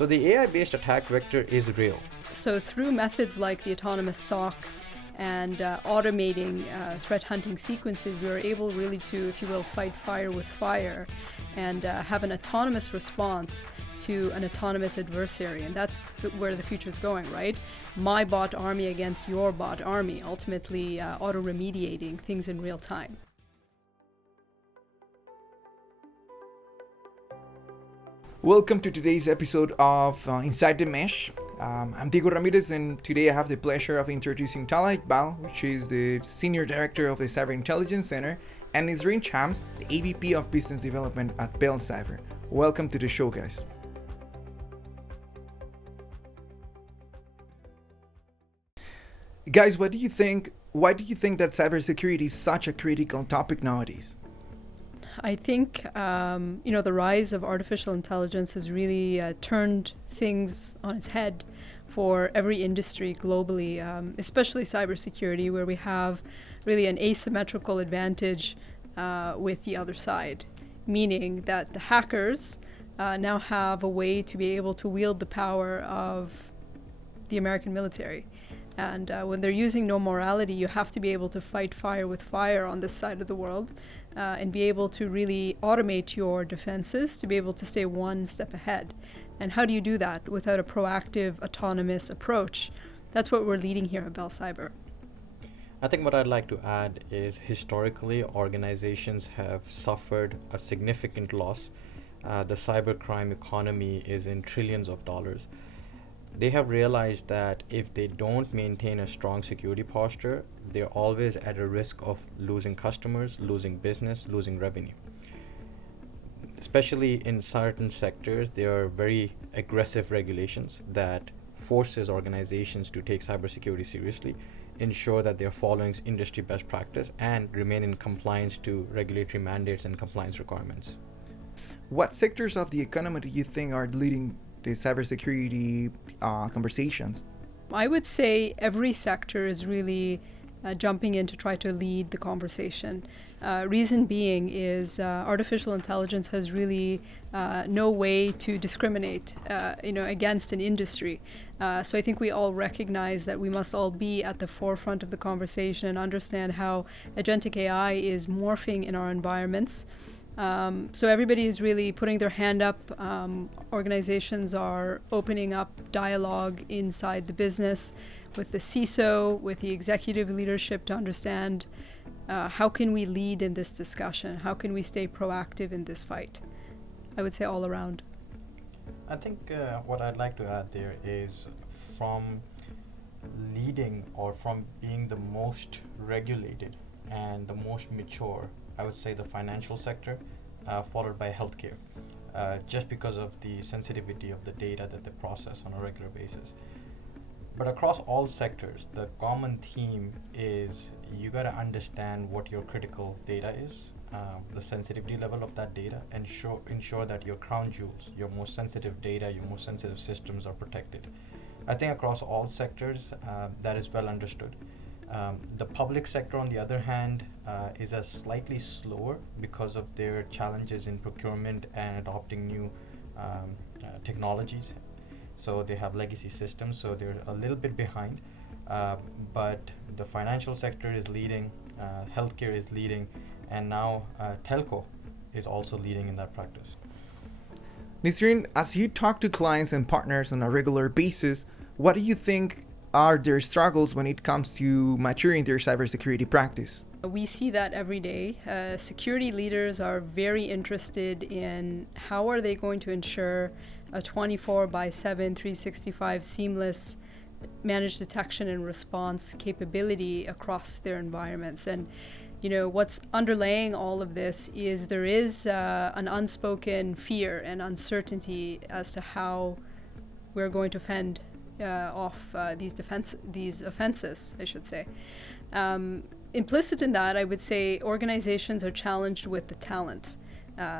So the AI-based attack vector is real. So through methods like the autonomous SOC and automating threat hunting sequences, we were able really to, if you will, fight fire with fire and have an autonomous response to an autonomous adversary. And that's where the future is going, right? My bot army against your bot army, ultimately auto-remediating things in real time. Welcome to today's episode of Inside the Mesh. I'm Diego Ramirez, and today I have the pleasure of introducing Tala Iqbal, which is the Senior Director of the Cyber Intelligence Center, and Nisreen Chams, the AVP of Business Development at Bell Cyber. Welcome to the show, guys. Guys, why do you think that cybersecurity is such a critical topic nowadays? I think, the rise of artificial intelligence has really turned things on its head for every industry globally, especially cybersecurity, where we have really an asymmetrical advantage with the other side, meaning that the hackers now have a way to be able to wield the power of the American military. And when they're using no morality, you have to be able to fight fire with fire on this side of the world and be able to really automate your defenses to be able to stay one step ahead. And how do you do that without a proactive, autonomous approach? That's what we're leading here at Bell Cyber. I think what I'd like to add is historically organizations have suffered a significant loss. The cybercrime economy is in trillions of dollars. They have realized that if they don't maintain a strong security posture, they're always at a risk of losing customers, losing business, losing revenue. Especially in certain sectors, there are very aggressive regulations that forces organizations to take cybersecurity seriously, ensure that they're following industry best practice, and remain in compliance to regulatory mandates and compliance requirements. What sectors of the economy do you think are leading the cybersecurity conversations? I would say every sector is really jumping in to try to lead the conversation. Reason being is artificial intelligence has really no way to discriminate, against an industry. So I think we all recognize that we must all be at the forefront of the conversation and understand how agentic AI is morphing in our environments. So everybody is really putting their hand up. Organizations are opening up dialogue inside the business with the CISO, with the executive leadership to understand how can we lead in this discussion? How can we stay proactive in this fight? I would say all around. I think what I'd like to add there is from leading or from being the most regulated and the most mature, I would say the financial sector, followed by healthcare, just because of the sensitivity of the data that they process on a regular basis. But across all sectors, the common theme is you got to understand what your critical data is, the sensitivity level of that data, and ensure that your crown jewels, your most sensitive data, your most sensitive systems are protected. I think across all sectors, that is well understood. The public sector, on the other hand, is a slightly slower because of their challenges in procurement and adopting new technologies. So they have legacy systems, so they're a little bit behind. But the financial sector is leading, healthcare is leading, and now telco is also leading in that practice. Nisreen, as you talk to clients and partners on a regular basis, what do you think are their struggles when it comes to maturing their cybersecurity practice? We see that every day. Security leaders are very interested in how are they going to ensure a 24/7, 365 seamless managed detection and response capability across their environments. And what's underlaying all of this is there is an unspoken fear and uncertainty as to how we're going to fend off these offenses, I should say. Implicit in that, I would say organizations are challenged with the talent.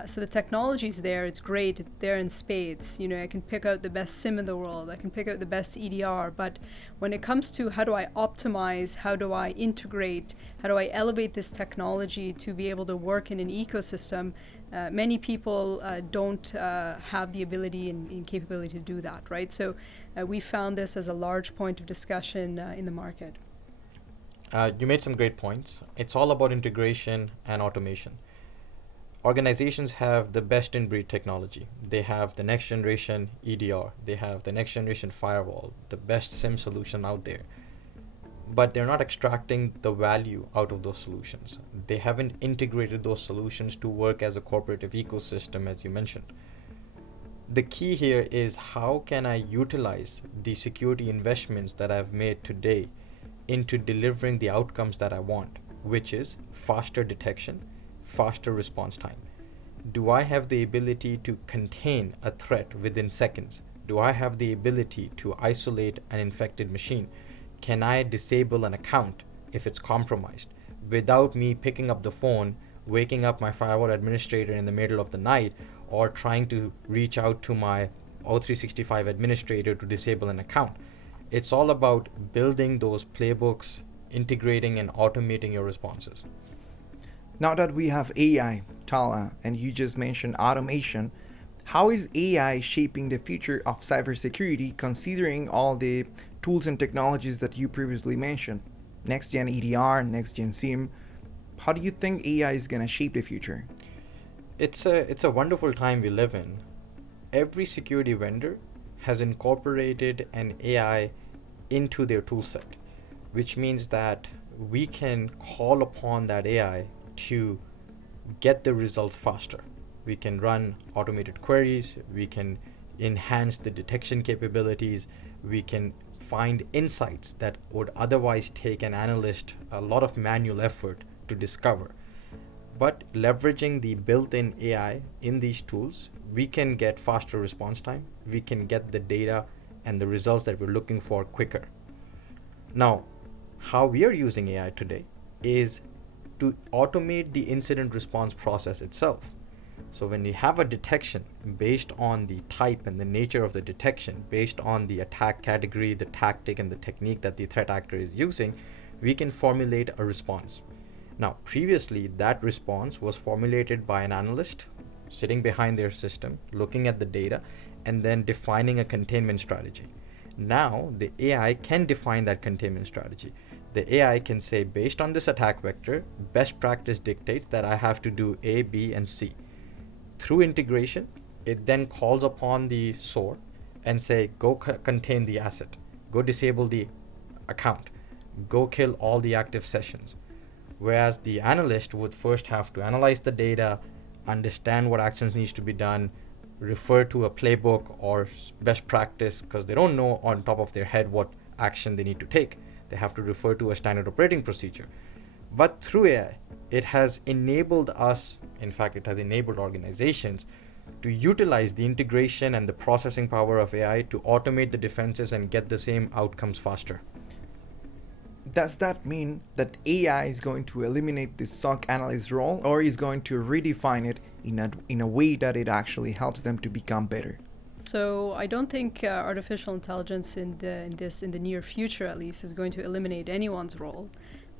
So the technology's there, it's great, it's there in spades. I can pick out the best SIM in the world, I can pick out the best EDR, but when it comes to how do I optimize, how do I integrate, how do I elevate this technology to be able to work in an ecosystem, many people don't have the ability and capability to do that, right? So we found this as a large point of discussion in the market. You made some great points. It's all about integration and automation. Organizations have the best in breed technology. They have the next generation EDR, they have the next generation firewall, the best SIM solution out there. But they're not extracting the value out of those solutions. They haven't integrated those solutions to work as a cooperative ecosystem, as you mentioned. The key here is how can I utilize the security investments that I've made today into delivering the outcomes that I want, which is faster detection, faster response time. Do I have the ability to contain a threat within seconds? Do I have the ability to isolate an infected machine? Can I disable an account if it's compromised without me picking up the phone, waking up my firewall administrator in the middle of the night, or trying to reach out to my O365 administrator to disable an account? It's all about building those playbooks, integrating and automating your responses. Now that we have AI, Tala, and you just mentioned automation, how is AI shaping the future of cybersecurity considering all the tools and technologies that you previously mentioned? Next-gen EDR, next-gen SIEM. How do you think AI is going to shape the future? It's a wonderful time we live in. Every security vendor has incorporated an AI into their toolset, which means that we can call upon that AI to get the results faster. We can run automated queries, we can enhance the detection capabilities, we can find insights that would otherwise take an analyst a lot of manual effort to discover. But leveraging the built-in AI in these tools, we can get faster response time, we can get the data and the results that we're looking for quicker. Now, how we are using AI today is to automate the incident response process itself. So when we have a detection based on the type and the nature of the detection, based on the attack category, the tactic and the technique that the threat actor is using, we can formulate a response. Now, previously that response was formulated by an analyst sitting behind their system, looking at the data, and then defining a containment strategy. Now, the AI can define that containment strategy. The AI can say, based on this attack vector, best practice dictates that I have to do A, B, and C. Through integration, it then calls upon the SOAR and say, go contain the asset, go disable the account, go kill all the active sessions. Whereas the analyst would first have to analyze the data, understand what actions needs to be done, refer to a playbook or best practice because they don't know on top of their head what action they need to take. They have to refer to a standard operating procedure. But through AI, it has enabled us, in fact, it has enabled organizations to utilize the integration and the processing power of AI to automate the defenses and get the same outcomes faster. Does that mean that AI is going to eliminate the SOC analyst role, or is going to redefine it in a way that it actually helps them to become better? So I don't think artificial intelligence in the near future, at least, is going to eliminate anyone's role.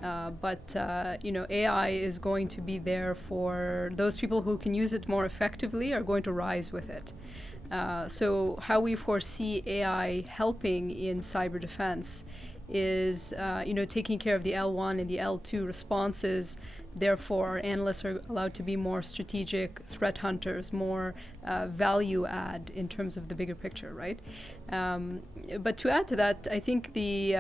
But AI is going to be there for those people who can use it more effectively are going to rise with it. So how we foresee AI helping in cyber defense is taking care of the L1 and the L2 responses. Therefore, our analysts are allowed to be more strategic threat hunters, more value add in terms of the bigger picture, right? But to add to that, I think the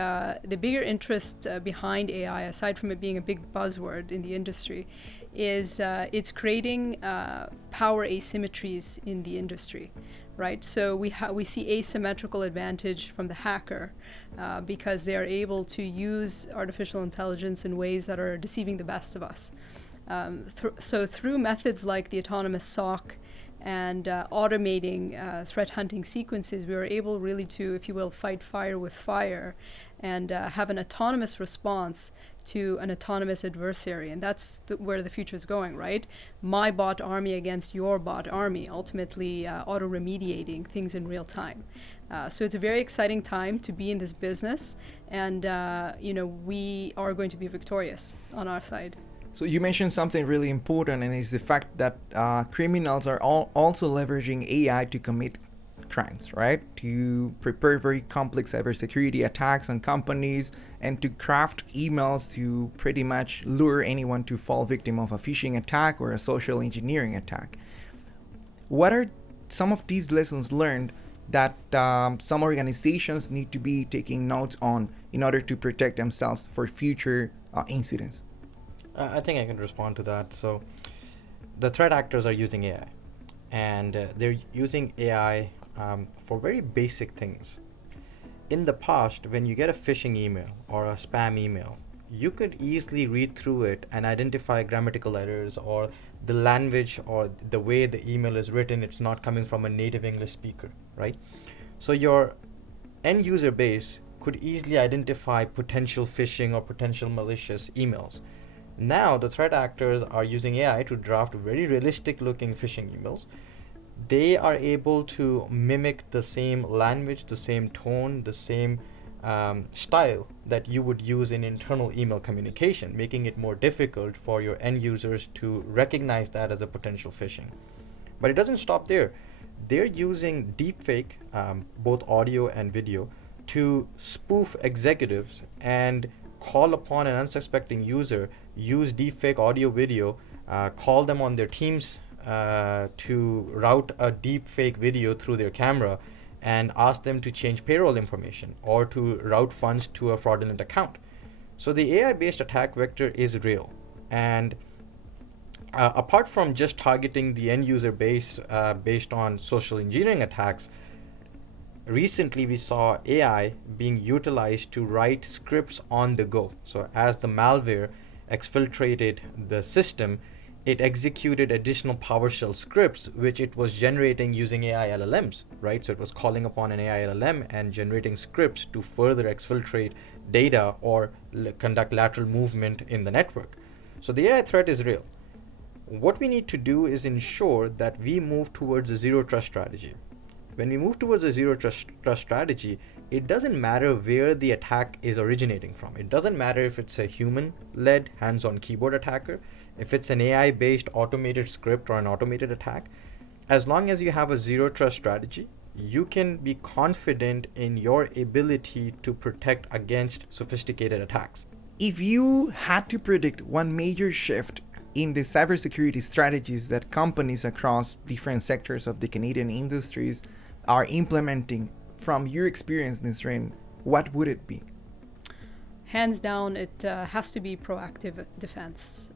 bigger interest behind AI, aside from it being a big buzzword in the industry, is it's creating power asymmetries in the industry, right? So we see asymmetrical advantage from the hacker because they are able to use artificial intelligence in ways that are deceiving the best of us. So through methods like the autonomous SOC and automating threat hunting sequences, we were able really to, if you will, fight fire with fire and have an autonomous response to an autonomous adversary. And that's where the future is going, right? My bot army against your bot army, ultimately auto-remediating things in real time. So it's a very exciting time to be in this business, and we are going to be victorious on our side. So you mentioned something really important, and it's the fact that criminals are also leveraging AI to commit crimes, right? To prepare very complex cybersecurity attacks on companies and to craft emails to pretty much lure anyone to fall victim of a phishing attack or a social engineering attack. What are some of these lessons learned that some organizations need to be taking notes on in order to protect themselves for future incidents? I think I can respond to that. So the threat actors are using AI, and they're using AI for very basic things. In the past, when you get a phishing email or a spam email, you could easily read through it and identify grammatical errors or the language or the way the email is written. It's not coming from a native English speaker, right? So your end user base could easily identify potential phishing or potential malicious emails. Now the threat actors are using AI to draft very realistic looking phishing emails. They are able to mimic the same language, the same tone, the same style that you would use in internal email communication, making it more difficult for your end users to recognize that as a potential phishing. But it doesn't stop there. They're using deepfake, both audio and video, to spoof executives and call upon an unsuspecting user, use deepfake audio video, call them on their teams to route a deepfake video through their camera and ask them to change payroll information or to route funds to a fraudulent account. So the AI-based attack vector is real. And apart from just targeting the end user base based on social engineering attacks, recently we saw AI being utilized to write scripts on the go. So as the malware exfiltrated the system, it executed additional PowerShell scripts, which it was generating using AI LLMs, right? So it was calling upon an AI LLM and generating scripts to further exfiltrate data or conduct lateral movement in the network. So the AI threat is real. What we need to do is ensure that we move towards a zero trust strategy. When we move towards a zero trust strategy, it doesn't matter where the attack is originating from. It doesn't matter if it's a human-led hands-on keyboard attacker, if it's an AI-based automated script or an automated attack. As long as you have a zero trust strategy, you can be confident in your ability to protect against sophisticated attacks. If you had to predict one major shift in the cybersecurity strategies that companies across different sectors of the Canadian industries are implementing, from your experience, Nisreen, what would it be? Hands down, it has to be proactive defense.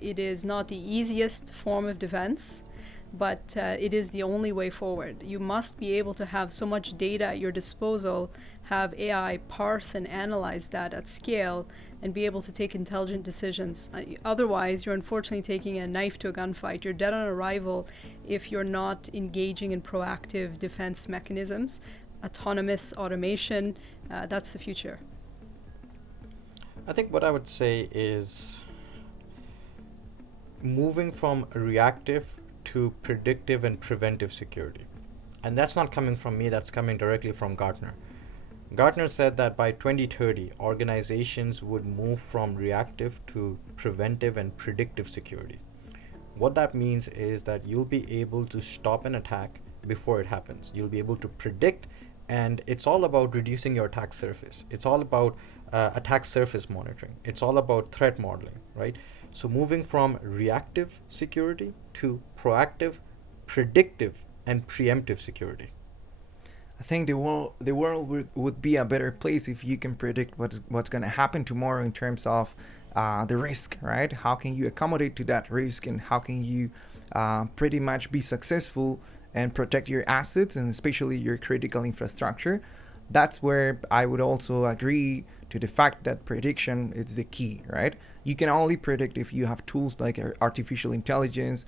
It is not the easiest form of defense, but it is the only way forward. You must be able to have so much data at your disposal, have AI parse and analyze that at scale, and be able to take intelligent decisions. Otherwise, you're unfortunately taking a knife to a gunfight. You're dead on arrival if you're not engaging in proactive defense mechanisms. Autonomous automation, that's the future. I think what I would say is moving from reactive to predictive and preventive security. And that's not coming from me, that's coming directly from Gartner. Gartner said that by 2030, organizations would move from reactive to preventive and predictive security. What that means is that you'll be able to stop an attack before it happens. You'll be able to predict, and it's all about reducing your attack surface. It's all about attack surface monitoring. It's all about threat modeling, right? So moving from reactive security to proactive, predictive, and preemptive security. I think the world would be a better place if you can predict what's going to happen tomorrow in terms of the risk, right? How can you accommodate to that risk, and how can you pretty much be successful and protect your assets and especially your critical infrastructure? That's where I would also agree to the fact that prediction is the key, right? You can only predict if you have tools like artificial intelligence,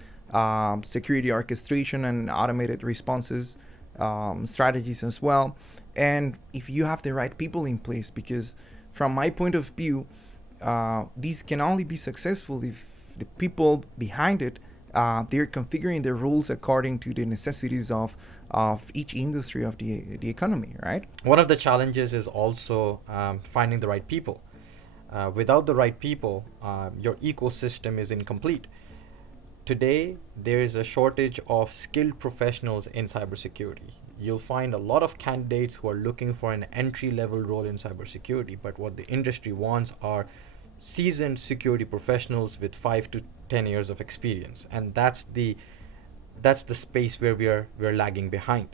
security orchestration, and automated responses strategies as well. And if you have the right people in place, because from my point of view, these can only be successful if the people behind it, they're configuring their rules according to the necessities of each industry of the economy, right? One of the challenges is also finding the right people. Without the right people, your ecosystem is incomplete. Today, there is a shortage of skilled professionals in cybersecurity. You'll find a lot of candidates who are looking for an entry-level role in cybersecurity, but what the industry wants are seasoned security professionals with 5 to 10 years of experience, and that's the space where we're lagging behind.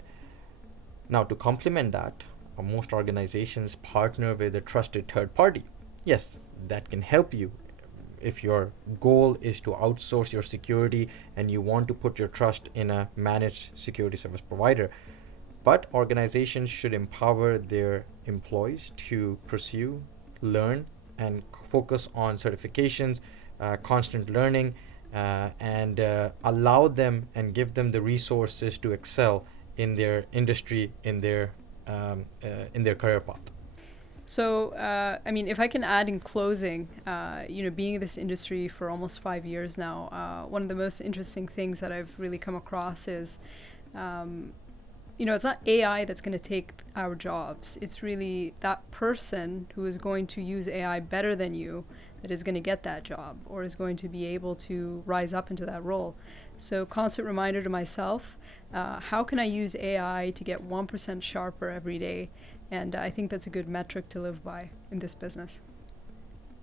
Now, to complement that, most organizations partner with a trusted third party. Yes, that can help you if your goal is to outsource your security and you want to put your trust in a managed security service provider. But organizations should empower their employees to pursue, learn, and focus on certifications, constant learning, and allow them and give them the resources to excel in their industry, in their career path. So, if I can add in closing, being in this industry for almost 5 years now, one of the most interesting things that I've really come across is, it's not AI that's going to take our jobs. It's really that person who is going to use AI better than you that is going to get that job or is going to be able to rise up into that role. So constant reminder to myself, how can I use AI to get 1% sharper every day? And I think that's a good metric to live by in this business.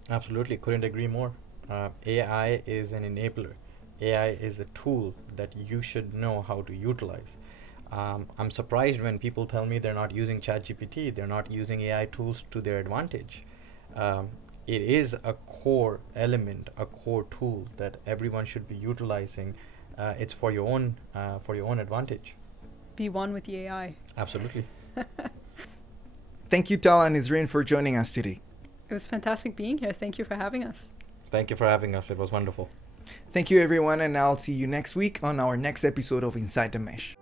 Absolutely, couldn't agree more. AI is an enabler. AI is a tool that you should know how to utilize. I'm surprised when people tell me they're not using ChatGPT, they're not using AI tools to their advantage. It is a core element, a core tool that everyone should be utilizing. It's for your own advantage. Be one with the AI. Absolutely. Thank you, Tala and Isrin, for joining us today. It was fantastic being here. Thank you for having us. Thank you for having us. It was wonderful. Thank you, everyone, and I'll see you next week on our next episode of Inside the Mesh.